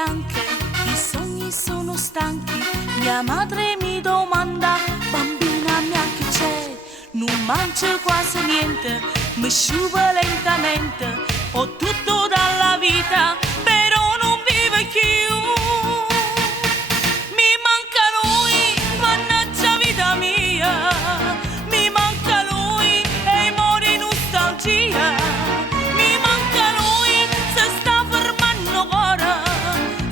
bianche, i sogni sono stanchi. Mia madre mi domanda, bambina mia che c'è? Non mangio quasi niente, mi sciupo lentamente. Ho tutto dalla vita, però non vivo più. Mi manca lui, mannaggia vita mia. Mi manca lui e muore in nostalgia. Mi manca lui, se sta fermando ora.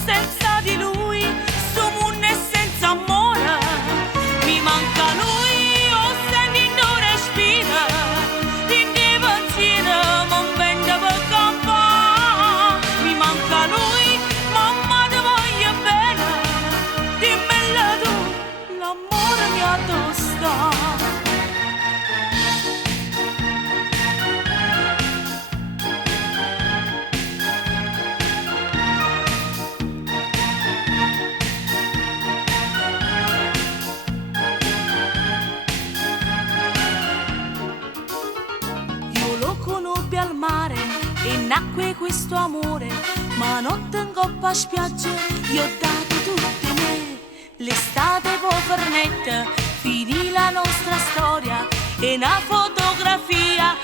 Senza di lui, sto mondo è senza amore. Mi manca lui, ho sentito respira. In che pensiero non vende per campare. Mi manca lui, mamma ti voglio bene. Dimmelo tu, l'amore mi addosta. Io lo conobbi al mare e nacque questo amore, ma non tengo a spiaggia, gli ho dato tutte me. L'estate può far netta, finì la nostra storia e una fotografia